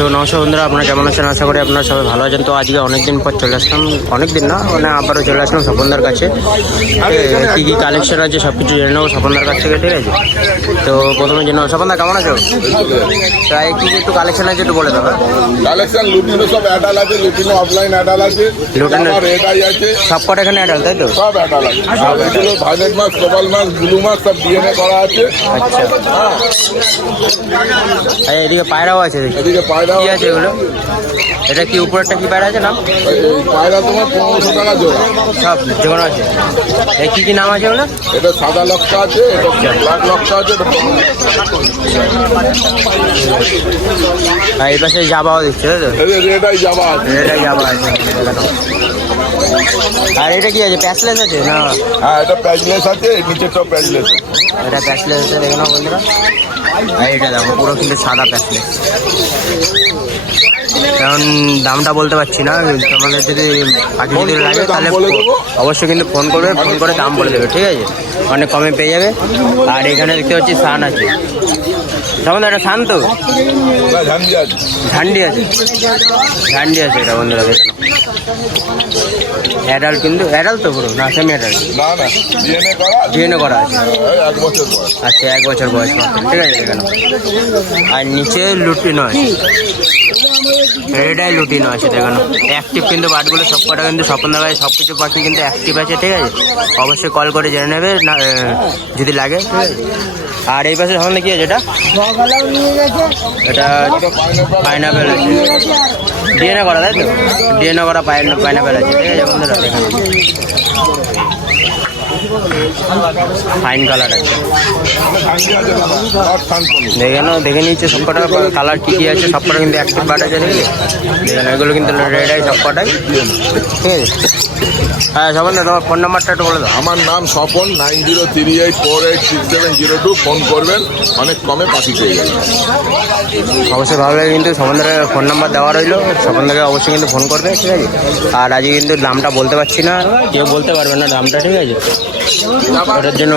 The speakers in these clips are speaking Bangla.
তো নমস্কার বন্ধুরা আপনারা কেমন আছেন? আশা করি আপনারা সবাই ভালো আছেন। তো আজকে অনেকদিন পর চলে আসলাম। অনেকদিন না মানে আবারও চলে আসলাম স্বপনদার কাছে। কী কি কালেকশন আছে সব কিছু জেনে নেব স্বপনদার কাছ থেকে ঠিক আছে? তো প্রথমে জেনে নেব। স্বপনদা কেমন আছো? তাই কী কি একটু কালেকশন আছে একটু বলে দেবো কালেকশন লুটিনো সব অ্যাডাল আছে লুটিনো অফলাইন অ্যাডাল আছে লুটিনো- রেডাই আছে। সব কটা এখানে অ্যাডাল তাই তো? সব অ্যাডাল আছে। সব এগুলো ভাইলেট মাছ কোবাল মাছ ব্লু মাছ সব ডিএনএ করা আছে। আচ্ছা। হ্যাঁ। এদিকে পায়রাও আছে এদিকে পায়রা কি আছে এগুলো? এটা কি উপরেরটা কি পায়রা আছে নাম? পায়রা তোমার পনেরোশো টাকা জোড়া। সব যেমন আছে। এই কি কি নাম আছে ওগুলো এটা সাদা লক্কা আছে এটা ব্ল্যাক লক্কা আছে আর এই পাশে যাবাও দিচ্ছে রেডাই জামা আছে। এটাই যাবা আছে। আর এটা কি আছে প্যাসলেস আছে? না। হ্যাঁ এটা প্যাজলেস আছে এর নিচেরটাও প্যাজলেস এটা প্যাসলেস আছে দেখে নাও বন্ধুরা। আর এটা দেখো পুরো কিন্তু সাদা প্যাসলেস কারণ দামটা বলতে পারছি না তোমাদের যদি পাখি যদি লাগে তাহলে অবশ্যই কিন্তু ফোন করবে ফোন করে দাম বলে দেবে ঠিক আছে? অনেক কমে পেয়ে যাবে। আর এখানে দেখতে পাচ্ছি সান আছে। তখন এটা শান তো? ঝান্ডি আছে। ঝান্ডি আছে। এটা বন্ধুরা অ্যাডাল্ট কিন্তু অ্যাডাল্ট তো পুরো না সেমি অ্যাডাল্ট না না ডিএনএ করা আছে। ডিএনএ করা আছে। এক বছর বয়স। আচ্ছা এক বছর বয়স ঠিক আছে নাও আর নিচে লুটিনো আছে এটাই লুটিনো আছে দেখে নাও অ্যাক্টিভ কিন্তু বাটগুলো সব কটা কিন্তু স্বপন দাবায় সব কিছু পাখি কিন্তু অ্যাক্টিভ আছে ঠিক আছে? অবশ্যই কল করে জেনে নেবে না যদি লাগে ঠিক আছে? আর এই পাশে সামনে কি আছে এটা? এটা পাইনাপেল আছে। ডিএনএ করা তাই তো? ডিএনএ করা পাইনাপেল আছে। ফাইন কালার আছে। দেখে নাও দেখে নিচ্ছে সব কালার কী কী আছে সব কটা কিন্তু অ্যাক্টিভ বাট আছে দেখলে? দেখে এগুলো কিন্তু রেড আই সব কটাই ঠিক আছে? হ্যাঁ সবাই তোমার ফোন নাম্বারটা একটু বলে দাও। আমার নাম Swapan nine zero three eight four eight six seven zero two phone করবেন অনেক কমে পাখি পেয়ে যাবেন। অবশ্যই ভালো লাগে কিন্তু সমন্বয়ের ফোন নাম্বার দেওয়া রইল। সমন্বয়কে অবশ্যই কিন্তু ফোন করবে ঠিক আছে? আর আজকে কিন্তু দামটা বলতে পারছি না। কেউ বলতে পারবে না দামটা ঠিক আছে? ওটার জন্য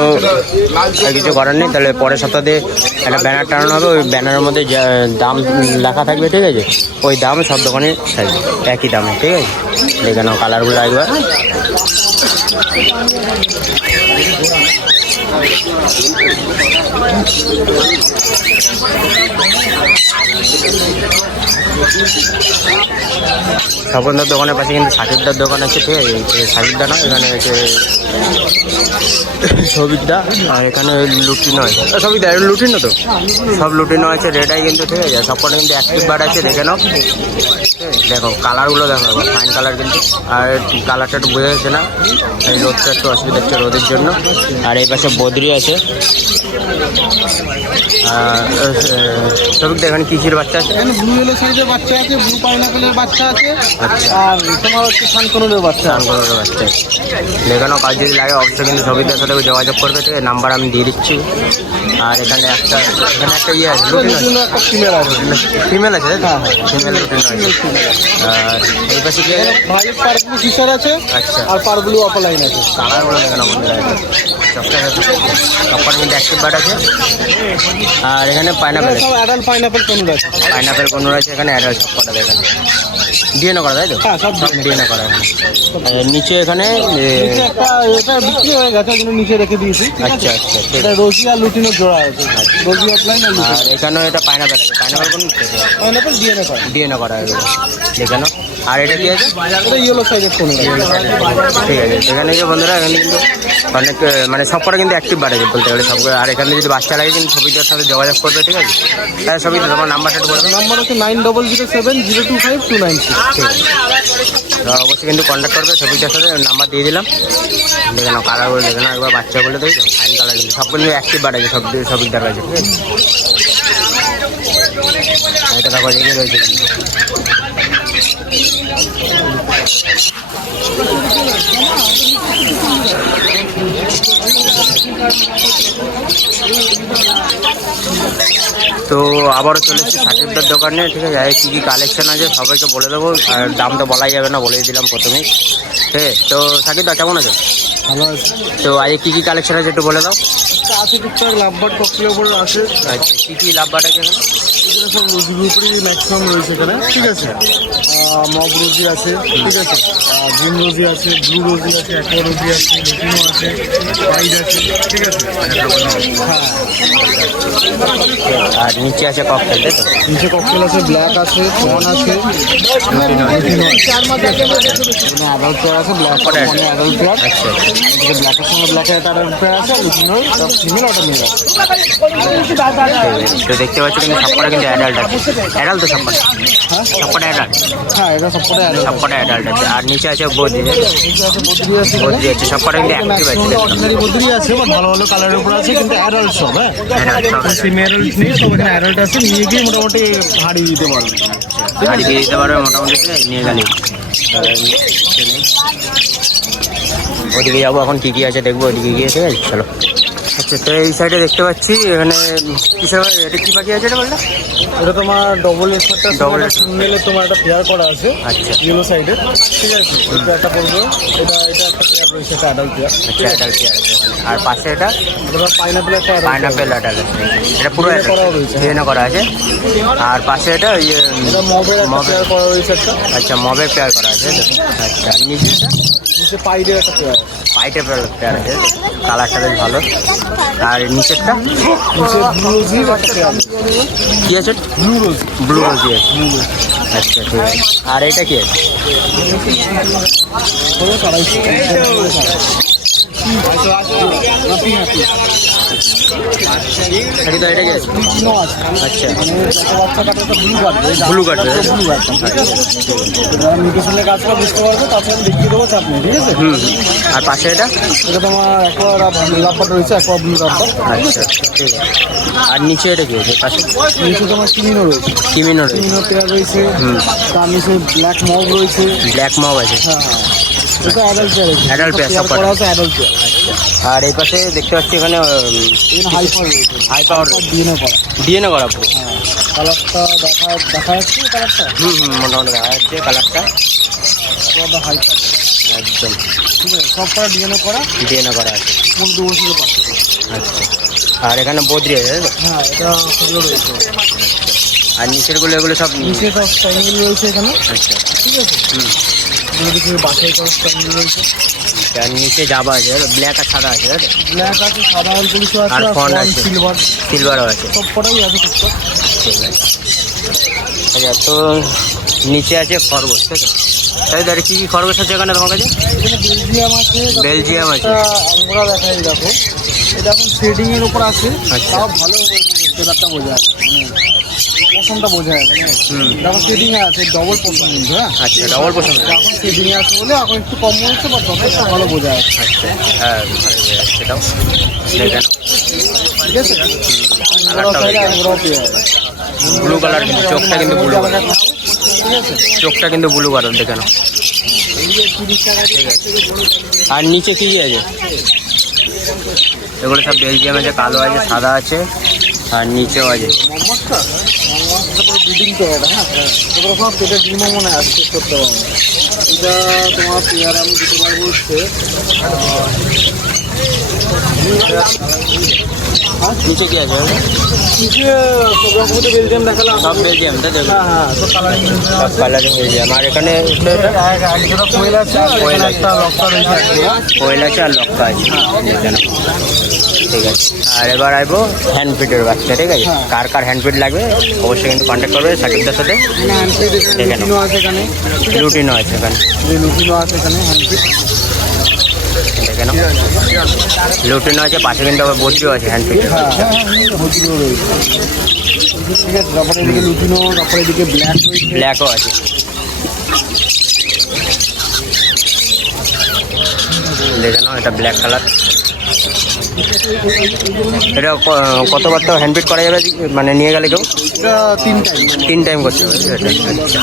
আর কিছু করার নেই, তাহলে পরের সপ্তাহে একটা ব্যানার টানানো হবে, ওই ব্যানারের মধ্যে দাম লেখা থাকবে, ঠিক আছে? ওই দাম সব দোকানে থাকবে, একই দামে, ঠিক আছে? দেখে কালারগুলো একবার। স্বপনদার দোকানের পাশে কিন্তু সাকিবদার দোকান আছে, ঠিক আছে? সাকিবদা না, এখানে আছে সবিকদা আর এখানে লুটিনো আছে সবিকদা লুটিনো তো? সব লুটিনো আছে রেডাই কিন্তু ঠিক আছে সবকটা কিন্তু অ্যাক্টিভ বার্ড আছে দেখে নাও। দেখো কালারগুলো দেখো ফাইন কালার কিন্তু। আর কালারটা একটু বোঝা যাচ্ছে না রোদটা একটু অসুবিধা হচ্ছে রোদের জন্য। আর এই পাশে বদ্রি আছে। আর সবিকদা এখানে কিসির বাচ্চা আছে? এখানে ব্লু সাইজের বাচ্চা আছে ব্লু পাইনাপেলের বাচ্চা আছে। আচ্ছা। আর তোমার হচ্ছে বাচ্চা। বাচ্চা। দেখানো কাজ যদি লাগে অবশ্যই কিন্তু সবিতার সাথে যোগাযোগ করবে আছে নাম্বার আমি দিয়ে দিচ্ছি। আর এখানে একটা এখানে একটা ইয়ে আছে লুটিন আছে। ফিমেল আছে। ফিমেল আছে হ্যাঁ, ফিমেল লুটিন আর এই পাশে কি আছে আচ্ছা। আর আছে। কালারগুলো দেখানো বন্ধুরা চপ্পার কিন্তু অ্যাক্টিভ বার্ড আছে। আর এখানে পাইনাপেল পাইনাপেল কনুর আছে। পাইনাপেল কোনো আছে। এখানে অ্যাডাল চপ্পাটা দেখানো ডিএনএ করা তাই তো? হ্যাঁ, সব ডিএনএ করা। এখানে নিচে এখানে একটা এটা বিক্রি হয়ে গেছে ওই জন্য নিচে রেখে দিয়েছি আচ্ছা আচ্ছা এটা রোজি আর লুটিনের জোড়া আছে। রোজি অফলাইন আর লুটিন এখানেও এটা পাইনাপেল আছে। পাইনাপেল কোন পাইনাপেল ডিএনএ করে। ডিএনএ করা আছে দেখে নাও। আর এটা কি আছে? এটা ইয়েলো সাইজের আছে ঠিক আছে। সেখানে যে বন্ধুরা এখানে কিন্তু অনেক মানে সব কটা কিন্তু অ্যাক্টিভ বাড়ে বলতে গেলে সব আর এখানে যদি বাচ্চা লাগে কিন্তু ছবিটার সাথে যোগাযোগ করবে ঠিক আছে? তাহলে ছবি তোমার নাম্বারটা বলবে নাম্বার হচ্ছে nine double zero seven zero two five two nine six অবশ্যই কিন্তু কন্ট্যাক্ট করবে ছবিটার সাথে নাম্বার দিয়ে দিলাম। দেখে নাও কালার বলে দেখে নাও, একবার বাচ্চা বলে দেখো ফাইন কালার কিন্তু, সব কিন্তু অ্যাক্টিভ বাড়াচ্ছে সব ছবিটার কাছে ঠিক আছে? এটা দেখো এগিয়ে রয়েছে। কিন্তু। তো আবারও চলে এসেছি সাকিবদার দোকানে ঠিক আছে? কী কী কালেকশন আছে সবাইকে বলে দেবো আর দাম তো বলাই যাবে না বলে দিলাম প্রথমেই। ঠিক তো সাকিবদা কেমন আছো? ভালো আছে। তো আজকে কী কী কালেকশন আছে একটু বলে দাও। আছে টুকটাক লাভবাট ওপর আছে। আচ্ছা কী কী লাভ বাট আছে এখানে? সব রোজির ম্যাক্সিমাম রয়েছে এখানে। ঠিক আছে। আহ, মগ রোজি আছে ঠিক আছে। গ্রিন রোজি আছে ব্লু রোজি আছে অ্যাকোয়া রোজি আছে লুটিনো আছে হোয়াইট আছে ঠিক আছে। হ্যাঁ। আর নিচে আছে ককটেল তাই তো? নিচে ককটেল আছে ব্ল্যাক আছে ফন আছে এখানে অ্যাডাল্ট পেয়ার আছে ব্ল্যাক মানে অ্যাডাল্ট পেয়ার আচ্ছা। ব্ল্যাকের সঙ্গে ব্ল্যাকের একটা অ্যাডাল্ট পেয়ার আছে লুটিনোর ফিমেল ওটা মেল আছে। তো দেখতে পাচ্ছ কিন্তু সবকটা কিন্তু অ্যাডাল্ট আছে। অ্যাডাল্ট তো সবকটা হ্যাঁ? অ্যাডাল্ট হ্যাঁ এটা সবকটা অ্যাডাল্ট সবকটা অ্যাডাল্ট আছে। আর নিচে আছে বদ্রি। আছে বদ্রি আছে কিন্তু অ্যাক্টিভ আছে। অর্ডিনারি বদ্রি আছে বা ভালো ভালো কালারের উপর আছে কিন্তু অ্যাডাল্ট সব হ্যাঁ। সেমি অ্যাডাল্ট নেই সব এখানে অ্যাডাল্ট আছে। নিয়ে গিয়ে মোটামুটি হাড়ি দিতে পারবে। দিয়ে দিতে পারবে মোটামুটি। নিয়ে গেলে। ওদিকে যাব এখন কী কী আছে দেখব? ওদিকে গিয়ে ঠিক আছে? চলো। আচ্ছা তো এই সাইডে দেখতে পাচ্ছি এখানে কিসের এটা কী পাখি আছে এটা বললে? এটা তোমার ডবল Double ডবল ফিমেলে তোমার একটা পেয়ার করা আছে। আচ্ছা। ইয়েলো সাইডে ঠিক আছে? এটা একটা পড়বে এটা এটা একটা পেয়ার রয়েছে একটা অ্যাডাল্ট পেয়ার আচ্ছা অ্যাডাল্ট পেয়ার আছে। আর পাশে এটা পাইনাপেল পাইনাপেল এটা পুরো রয়েছে। করা আছে। আর পাশে এটা ইয়ে এটা মবের আচ্ছা মবের পেয়ার করা আছে। আচ্ছা নিচে এটা? নিচে পাইডের একটা পেয়ার পেয়ার আছে। কালারটা বেশ ভালো। আর নিচেরটা? কি আছে? ব্লু রোজ ব্লু রোজি আছে আচ্ছা ঠিক আছে। আর এটা কি আছে? আচ্ছা মানে দেবো ঠিক আছে আর পাশে এটা এটা তোমার একবার রয়েছে একবার ব্লু আচ্ছা ঠিক আছে আর নিচে এটা কি আছে পাশে নিচে তোমার কিমিনো রয়েছে কিমিনো রয়েছে কিমিনো রয়েছে। তার নিচে ব্ল্যাক মগ রয়েছে ব্ল্যাক মব আছে হ্যাঁ হ্যাঁ অ্যাডাল্ট পেয়ার রয়েছে Adult pair, পেয়ার সব করা আছে অ্যাডাল্ট পেয়ার আর এই পাশে দেখতে পাচ্ছি এখানে হাই পাওয়ার রয়েছে। হাই পাওয়ার ডিএনএ করা। ডিএনএ করা পুরো। হ্যাঁ কালারটা দেখা দেখা যাচ্ছে কালারটা হুম হুম মোটামুটি দেখা যাচ্ছে কালারটা হাই কালার একদম। ঠিক আছে সব করা? ডিএনএ করা ডিএনএ করা আছে। বছরের পাশে আচ্ছা। আর এখানে বদ্রি আছে হ্যাঁ এটা সেগুলো রয়েছে। আর নিচেরগুলো এগুলো সব নিচে সব রয়েছে এখানে। আচ্ছা। ঠিক আছে। হুম। এগুলো দেখি বাসায় সব স্ট্যান্ডিং রয়েছে আর নিচে যাবা আছে ব্ল্যাক আর সাদা আছে ব্ল্যাক আছে সাদা আছে আর ফন আছে। সিলভার সিলভারও আছে। সব কটাই আছে। টুকটাক ঠিক আছে আচ্ছা তো নিচে আছে খরগোশ তাই তো তাই আর কি কি খরগোশ আছে এখানে তোমার কাছে? বেলজিয়াম আছে বেলজিয়াম আছে। দেখাই দেখো এটা এখন শেডিং এর উপর আছে। আচ্ছা। তাও ভালো বোঝা মানে বোঝা যাচ্ছে এটা এখন শেডিং এ আছে ডবল পশম কিন্তু হ্যাঁ? আচ্ছা ডবল পছন্দ এখন শেডিং এ আছে বলে এখন একটু কম হয়েছে বা যথেষ্ট ভালো বোঝা যাচ্ছে। আচ্ছা হ্যাঁ ভালো হয়ে যাচ্ছে। নাও ঠিক আছে? ব্লু কালার কিন্তু চোখটা কিন্তু ব্লু কালার ঠিক আছে? চোখটা কিন্তু ব্লু কালার দেখে নাও। আর নিচে কি কি আছে? এগুলো সব বেলজিয়াম আছে কালো আছে সাদা আছে আর নিচেও আছে। মোহাম্মদটা মোহাম্মদটা পুরো ব্রিডিং তো এটা হ্যাঁ? সব ডিমও মনে হয় আজকে করতে পারব এটা তোমার পেয়ার আমি দিতে পারব হচ্ছে নিচে কি আছে? নিচে সব রকম তো বেলজিয়াম দেখালাম। সব বেলজিয়াম তাই হ্যাঁ হ্যাঁ সব কালারিং সব কালারিং বেলজিয়াম আর এখানে আছে কোয়েল এখানে আছে। লক্কা কোয়েল আছে আর লক্কা আছে। নাও। ঠিক আছে আর এবার আসব হ্যান্ড ফিটের বাচ্চা ঠিক আছে হ্যাঁ। কার কার হ্যান্ড ফিট লাগবে অবশ্যই কিন্তু কন্ট্যাক্ট করবে সাকিবদার সাথে এখানে। লুটিনো আছে এখানে রুটিনও আছে এখানে যে লুটিনো আছে এখানে দেখে নাও লুটিনও আছে পাশে কিন্তু আবার বদ্রিও আছে হ্যান্ড ফিটের হ্যাঁ হ্যাঁ হ্যাঁ রয়েছে ঠিক আছে তারপরে এদিকে লুটিনো তারপরে এদিকে ব্ল্যাক ব্ল্যাকও আছে দেখে নাও এটা ব্ল্যাক কালার এটা কতবার তো হ্যান্ডপিট করা যাবে মানে নিয়ে গেলে কেউ? তিন টাইম তিন টাইম করতে হবে এটা আচ্ছা।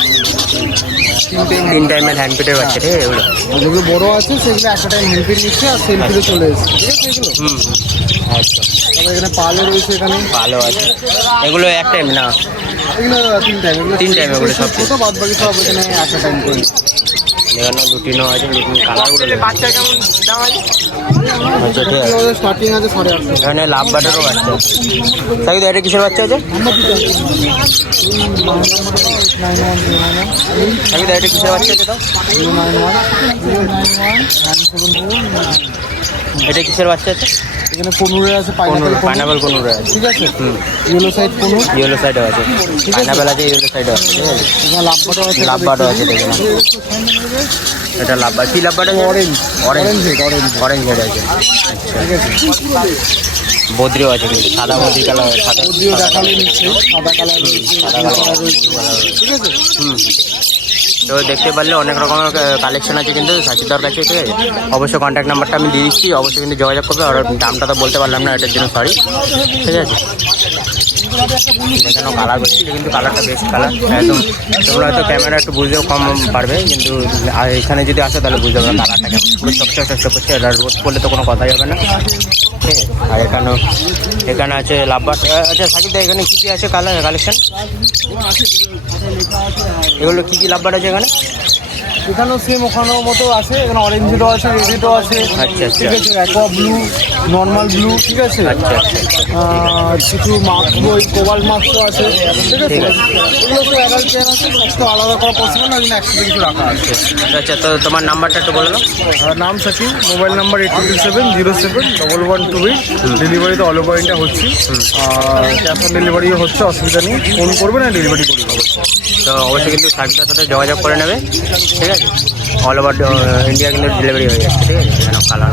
তিন টাইম টাইমের হ্যান্ডপিটের বাচ্চা রে এগুলো। যেগুলো বড় আছে সেগুলো একটা টাইম হেল্পের নিচ্ছে আর সেলফিতে চলে এসেছে ঠিক আছে হুম হুম। আচ্ছা। তারপরে এখানে পালও রয়েছে এখানে। ভালো আছে। এগুলো এক টাইম না। এগুলো তিন টাইম তিন time এগুলো সব তো বাদ বাকি সব এখানে একটা টাইম করে এখানে লুটিনও আছে লুটিন কালারগুলো এখানে লাভ বাটারও বাচ্চা। সাকিব এটা কিসের বাচ্চা আছে? সাকিব এটা কিসের বাচ্চা আছে এটা কিসের বাচ্চা আছে? এখানে পনেরো আছে পনেরো পাইনাপেল পাইনাপেল পনেরো আছে। ঠিক আছে? ইয়েলো সাইড পনেরো। ইয়েলো সাইডও আছে। পাইনাপেল আছে? ইয়েলো সাইডও আছে। ঠিক আছে আছে। লাভ বাটও আছে এটা লাভ বাট কি love orange orange orange orange orange আছে। ঠিক আছে। বদ্রিও আছে কিন্তু সাদা বদ্রি কালার সাদা দেখালে সাদা কালার সাদা কালার কালার ঠিক আছে। হুম। তো দেখতে পারলে অনেক রকমের কালেকশন আছে কিন্তু সাচিদার কাছে ঠিক আছে। অবশ্যই কন্ট্যাক্ট নাম্বারটা আমি দিয়ে দিচ্ছি অবশ্যই কিন্তু যোগাযোগ করবে। আর দামটা তো বলতে পারলাম না এটার জন্য সরি ঠিক আছে। দেখানো কালার বেশি, কিন্তু কালারটা বেস্ট কালার একদম তোমরা হয়তো ক্যামেরা একটু বুঝতেও কম পারবে, কিন্তু, আর এখানে যদি আসো তাহলে বুঝতে পারবে কালারটা কেমন। পুরো চকচক চকচক করছে এটা রোদ করলে তো কোনো কথাই হবে না। ঠিক আর এখানেও এখানে আছে লাভবার আচ্ছা সাকিব এখানে কী কী আছে কালার কালেকশন এগুলো কী কী লাভবার আছে এখানে? এখানেও সেম ওখানেও মতো আছে এখানে অরেঞ্জেরও আছে রেডেরও আছে আচ্ছা, আচ্ছা। ঠিক আছে অ্যাকোয়া ব্লু নর্মাল ব্লু ঠিক আছে? আচ্ছা আচ্ছা আচ্ছা। কিছু মাস্ক ওই কোবাল মাস্কও আছে ঠিক আছে? এগুলো তো অ্যাডাল্ট পেয়ার আছে সবটা আলাদা করা পসিবল না কিন্তু একসাথে কিছু রাখা আছে। আচ্ছা তো তোমার নাম্বারটা একটু বলে দাও। নাম Sachin mobile number eight two seven zero seven double one two eight delivery তো অল ওভার ইন্ডিয়া হচ্ছে। আর ক্যাশ অন ডেলিভারিও হচ্ছে অসুবিধা নেই। ফোন করবে না ডেলিভারি করে দেবো। তো অবশ্যই কিন্তু সার্ভিসের সাথে যোগাযোগ করে নেবে ঠিক আছে? অল ওভার ইন্ডিয়া কিন্তু ডেলিভারি হয়ে যাচ্ছে ঠিক আছে? এখানে কালার